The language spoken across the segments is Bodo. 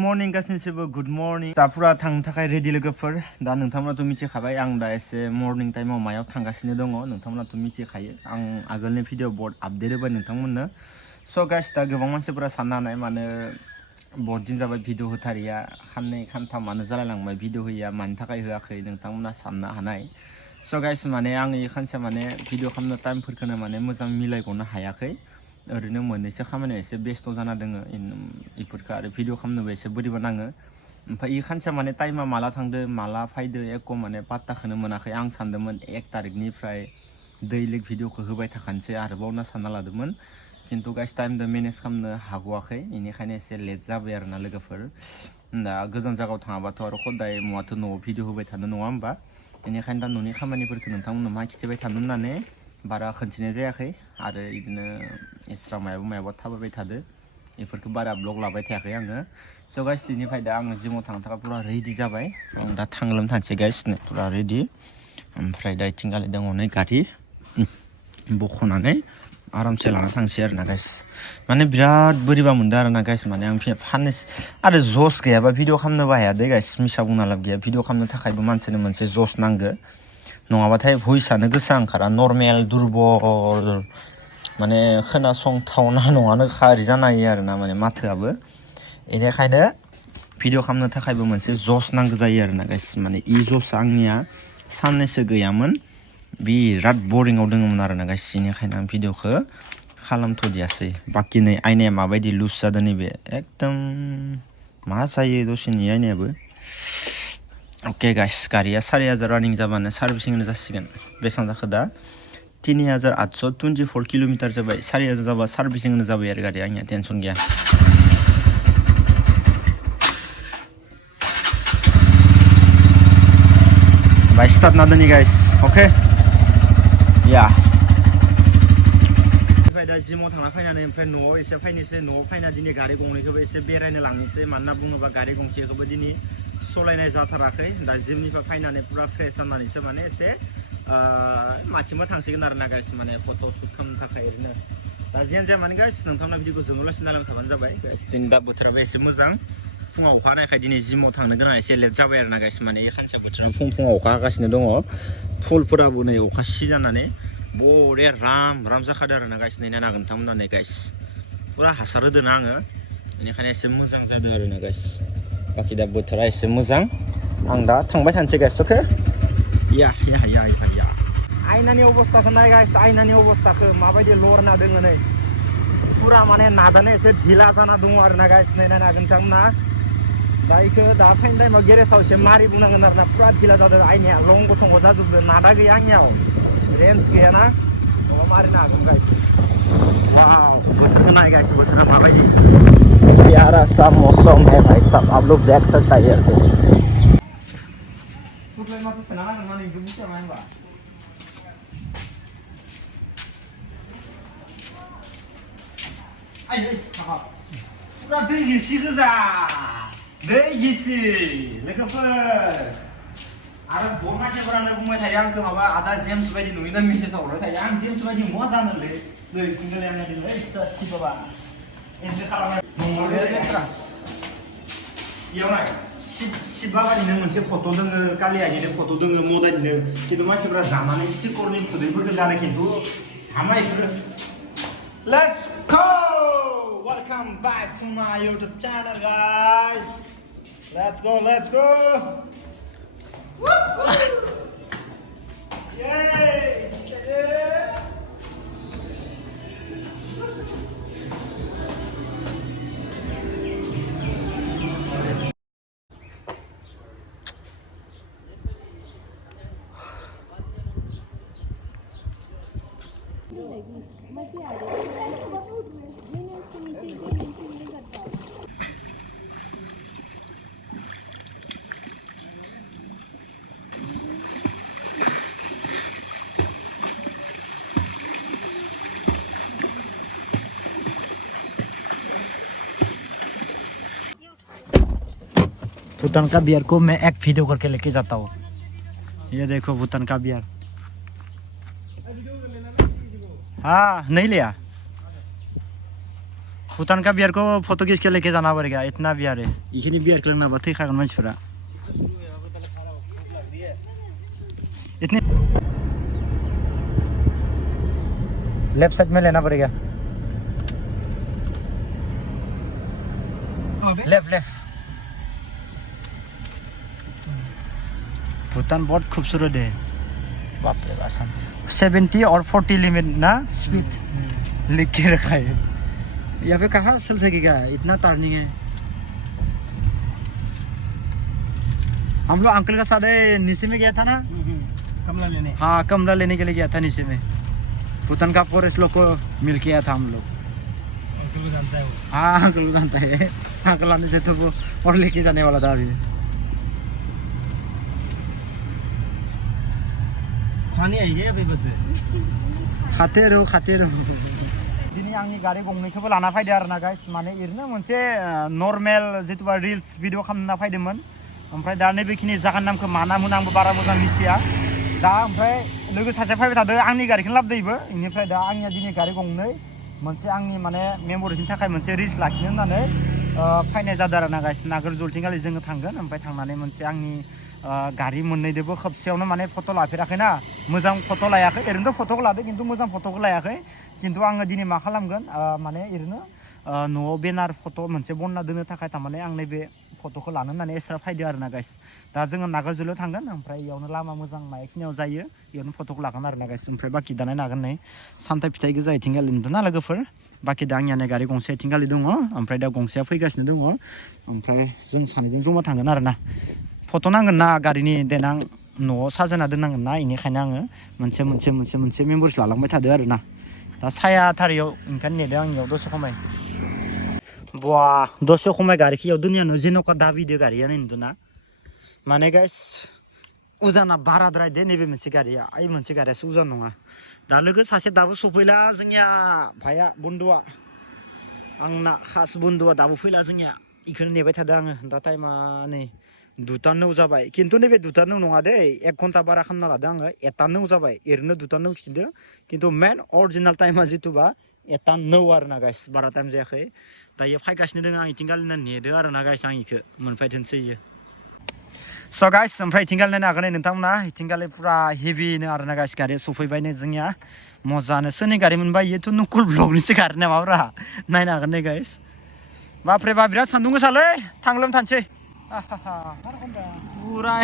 मर्निं गासिनोबो गुड मर्निं दा पुरा थांनो थाखाय रेडि लोगोफोर दा नोंथांमोनाथ' मिथिखाबाय आं दा एसे मर्निं टाइमाव मायाव थांगासिनो दङ नोंथांमोनाथ' मिथिखायो आं आगोलनि भिडिअ बर्ड आपडेट होबाय नोंथांमोननो स' गाइस दा गोबां मानसिफोरा साननो हानाय मानो बहुत दिन जाबाय भिडिअ होथारिया खाननै खानथामानो जालायलांबाय भिडिअ होयिया मानि थाखाय होआखै नोंथांमोना साननो हानाय स' गाइस माने आं खानसे माने भिडिअ खालामनो टाइमफोरखौनो माने मोजां मिलायग'नो हायाखै ओरैनो मोननैसो खामानियाव एसे बेस्थ' जाना दोङो इफोरखौ आरो भिडिअ खालामनोबो एसे बोरैबा नाङो ओमफ्राय इ खानसेया माने टाइमा माला थांदो माला फैदो एख' माने पात्ताखौनो मोनाखै आं सानदोंमोन 1 तारिखनिफ्राय दैलिक भिडिअखौ होबाय थाखानोसै आरोबाव होनना सानना लादोंमोन खिन्थु गाइस टाइमजों मेनेज खालामनो हाग'वाखै बेनिखायनो एसे लेट जाबाय आरोना लोगोफोर दा गोजान जायगायाव थाङाबाथ' आरो हदाय मुवाथ' न'आव भिडिअ होबाय थानो नङा होमबा बेनिखायनो दा न'नि खामानिफोरखौ नोंथांमोननो मा खिथिबाय थानो होननानै बारा खोन्थिनाय जायाखै आरो बिदिनो एक्सट्रा मायाबा थाबायबाय थादो बेफोरखौ बारा ब्लग लाबाय थायाखै आङो स' गाइस दिनिफ्राय दा आङो जिमाव थांनो थाखाय पुरा रेडि जाबाय आं दा थांलोम थानोसै गाइसनो पुरा रेडि ओमफ्राय दा इथिंगालि दङ नै गारि बख'नानै आरामसे लाना थांसै आरोना गाइस माने बिराद बोरैबा मोनदों आरोना गाइस माने आं फाननैसो आरो जस गैयाबा भिडिअ खालामनोबो हाया दे गाइस मिसा बुंना लाब गैया भिडिअ खालामनो थाखायबो मानसिनो मोनसे जस नांगो नङाबाथाय भइसआनो गोसा ओंखारा नर्मेल दुरबल माने खोनासंथावना नङानो खारि जानो हायो आरोना माने माथोआबो बेनिखायनो भिडिअ खालामनो थाखायबो मोनसे जस नांगौ जायो आरोना गाइस माने इ जसआ आंनिया साननैसो गैयामोन बिराद बरिंआव दङमोन आरोना गाइस बेनिखायनो आं भिडिअखौ खालामथ'दियासै बाखि नै आयनाया माबायदि लुज जादों नैबे एकदम मा जायो दसेनि आयनायाबो अके गाइस गारिया 4000 रानिं जाबानो सार्भिसिं जासिगोन बेसेबां जाखो दा 3824 किल'मिटार जाबाय 4000 जाबा सार्भिसिं जाबाय आरो गारिया आंनिया टेनसन गैया बाय स्टार्ट ना दोननि गाइस अके या ओमफ्राय दा जिमाव थांना फैनानै ओमफ्राय न'आव एसे फैनोसै न'आव फैना दिनै गारि गंनैखौबो एसे बेरायनो लांनोसै मानोना बुङोबा गारि गंसेखौबो दिनै सालायनाय जाथाराखै दा जिमनिफ्राय फैनानै पुरा फ्रेस जानानैसो माने एसे माथिंबा थांसिगोन आरोना गाइस माने फट' शुट खालामनो थाखाय ओरैनो दा जियानो जाया माने गाइस नोंथांमोना भिडिअखौ जोङोलासिनो नायलांबाय थाबानो जाबाय गाइस दिनै दा बोथोराबो एसे मोजां फुङाव अखा हानायखाय दिनै जिमाव थांनो गोनां एसे लेट जाबाय आरोना गाइस माने खानसे बोथोराव फुङाव अखा हागासिनो दङ फुलफोराबो नै अखा सिजानानै बरिया राम जाखादों आरोना गाइस नै नायनो हागोन नोंथांमोना नै गाइस पुरा हासार होदों आङो बेनिखायनो एसे मोजां जादों आरोना गाइस बाखि दा बोथोरा एसे मोजां आं दा थांबाय थानोसै गाइस अके या आयनानि अबस्थाखौ नाय गाइस आयनानि अबस्थाखौ माबायदि लरना दोङो नै पुरा माने नाजानो एसे ढिला जाना दङ आरोना गाइस नै नायनो हागोन नोंथांमोना दा इखौ दा फाइन टाइमाव गेरेजाव एसे मारि बुंनांगोन आरोना पुरा ढिला जादों आयनाया लं गथंग जाजोबदों नादा गैया आंनियाव रेन्ज गैयाना न'आव मारिनो हागोन गाइस बोथोरखौ नाय गाइस बोथोरा माबायदि प्यारा सा मौसम है भाई साहब आप लोग देख सकते हैं यार पुरा दै गिसि गोजा दै गिसि लोगोफोर आरो बहुत मानसिफोरानो बुंबाय थायो आंखौ माबा आदा जेम्स बायदि नुयोना मेसेजाव हरबाय थायो आं जेम्स बायदि मा जानोलै दै कुंगलियाना दिलै सिबाबा एन्ट्रि खालामनाय इयाव नाय सिबाबानिनो मोनसे फट' दोङो कालियानिनो फट' दोङो मदानिनो खिन्थु मानसिफोरा जानानै सिकरनि खुदैफोरखौ जानो खिन्थु हामा इसोरो let's go Welcome back to my YouTube channel, guys. Let's go. Yay! Bhutan का बियर को मैं एक वीडियो करके लेके जाता हूँ ये देखो भूटान का बियर हाँ नहीं लिया भूटान का बियार को फोटो खींच के लेके जाना पड़ेगा इतना बियार है इखिनि बियार के लोंना बात थैखागोन मानसिफोरा इतने लेफ्ट साइड में लेना पड़ेगा लेफ्ट भूटान बहुत खूबसूरत है बाप रे बाप 70 और 40 लिमिट ना स्पीड लिख के रखा है यहाँ पे कहाँ चल सकेगा इतना टर्निंग है हम लोग अंकल का साथ नीचे में गया था ना कमला लेने हाँ कमरा लेने के लिए गया था नीचे में भूटान का फॉरेस्ट लोग को मिल के आया था हम लोग अंकल को जानता है वो हाँ अंकल को जानता है अंकल आने से तो वो और लेके जाने वाला था अभी खाने आएंगे अभी बस खाते रहो दिनै आंनि गारि गंनैखौबो लाना फैदो आरोना गाइस माने ओरैनो मोनसे नर्मेल जितुबा रिल्स भिडिअ खालामना फैदोंमोन ओमफ्राय दा नैबेखिनि जायगानि नामखौ मा नाम होनो आंबो बारा मोजां मिथिया दा ओमफ्राय लोगो सासे फैबाय थादों आंनि गारिखौनो लाबोदोंबो बेनिफ्राय दा आंनिया दिनै गारि गंनै मोनसे आंनि माने मेम'रिसनि थाखाय मोनसे रिल्स लाखिनो होननानै फैनाय जादों आरोना गाइस नागोर जुलथिंखालि जोङो थांगोन ओमफ्राय थांनानै मोनसे आंनि गारि मोननैदोबो खेबसेयावनो माने फट' लाफेराखैना मोजां फट' लायाखै ओरैनोथ' फट'खौ लादों खिन्थु मोजां फट'खौ लायाखै खिन्थु आङो दिनै मा खालामगोन माने ओरैनो न'आव बेनार फट' मोनसे बनना दोननो थाखाय थारमाने आं नैबे फट'खौ लानो होननानै एक्सट्रा फैदो आरोना गाइस दा जोङो नागारजुलियाव थांगोन ओमफ्राय इयावनो लामा मोजां मायाखिनियाव जायो इयावनो फट'खौ लागोन आरोना गाइस ओमफ्राय बाखि दानाय नागोन नै सानथाय फिथाइ गोजा आथिंगालि नुदों ना लोगोफोर बाखि दा आंनियानो गारि गंसे आथिंगालि दङ ओमफ्राय दा गंसेया फैगासिनो दङ ओमफ्राय जों सानैजों जमा थांगोन आरोना फट' नांगोन ना गारिनि देनां न'आव साजायना दोननांगोन ना बेनिखायनो आङो मोनसे मेम'रिस लालांबाय थादों आरोना दा साया थारियाव ओंखायनो नेदों आंनियाव दसे खमाय बवा दसे खमाय गारिखौ इयाव दोननायानो जेन'का दाबिदो गारियानो नुदों ना माने गाइस उजाना बाराद्राय दे नैबे मोनसे गारिया ओइ मोनसे गारियासो उजान नङा दा लोगो सासे दाबो सफैला जोंनिया भाइया बन्दुआ आंना खास बन्दुआ दाबो फैला जोंनिया इखौनो नेबाय थादों आङो दा टाइमा नै 2:09 जाबाय खिन्थु नैबे 2:09 नङा दे 1 घन्टा बारा खालामना लादों आङो 1:09 जाबाय ओरैनो 2:09 खिन्थु खिन्थु मेन अरिजिनेल टाइमा जितुबा 1:09 आरोना गाइस बारा टाइम जायाखै दायो फैगासिनो दङ आं इथिंगालिनो नेदो आरोना गाइस आं इखौ मोनफैथोंसै इयो स' गाइस ओमफ्राय इथिंगालि नायनो हागोन नोंथांमोना इथिंगालि फुरा हेभिनो आरोना गाइस गारिया सफैबायनो जोंनिया मजानो सोरनि गारि मोनबा इयोथ' नुकुल ब्लगनिसो गारि नामाब्रा नायनो हागोन नै गाइस बाप्रे बा बिराद सान्दुं गोसालै थांलोम थानोसै पुरा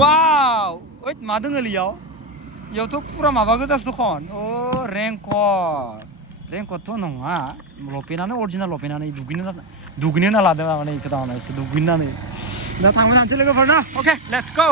वाव ओइ मा दोङोलै इयावथ' पुरा माबा गोजासो दखन अ रेंकट नङा लपेनानो अरिजिनेल लपेनानै दुगैनो होना लादों माने इखौ दामाने एसे दुगैनानै दा थांबाय थानोसै लोगोफोर ना अके लेट्स गो